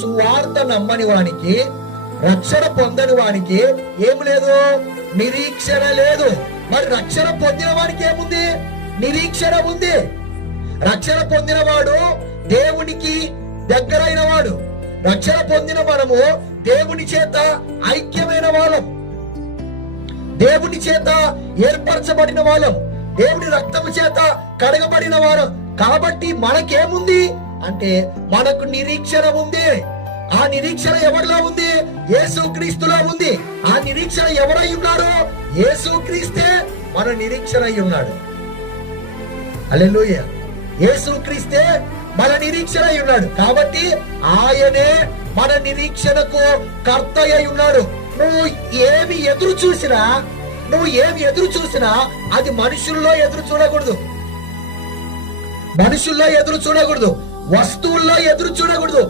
సువార్త నమ్మని వానికి, రక్షణ పొందని వానికి ఏం లేదు? నిరీక్షణ లేదు. మరి రక్షణ పొందిన వానికి ఏముంది? నిరీక్షణ ఉంది. రక్షణ పొందిన వాడు దేవునికి దగ్గరైన వాడు. రక్షణ పొందిన మనము దేవుని చేత ఐక్యమైన వాళ్ళం, దేవుని చేత ఏర్పరచబడిన వాళ్ళం, దేవుని రక్తము చేత కడగబడిన వారం. కాబట్టి మనకేముంది అంటే మనకు నిరీక్షణ ఉంది. ఆ నిరీక్షణ ఎవరిలో ఉంది? యేసుక్రీస్తులో ఉంది. ఆ నిరీక్షణ ఎవరై ఉన్నాడు? యేసుక్రీస్తే మన నిరీక్షణ అయి ఉన్నాడు. హల్లెలూయా. యేసుక్రీస్తే మన నిరీక్షణ అయి ఉన్నాడు. కాబట్టి ఆయనే మన నిరీక్షణకు కర్త అయి ఉన్నాడు. నువ్వు ఏమి ఎదురు చూసినా అది మనుషుల్లో ఎదురు చూడకూడదు, మనుషుల్లో ఎదురు చూడకూడదు, వస్తువుల్లో ఎదురు చూడకూడదు.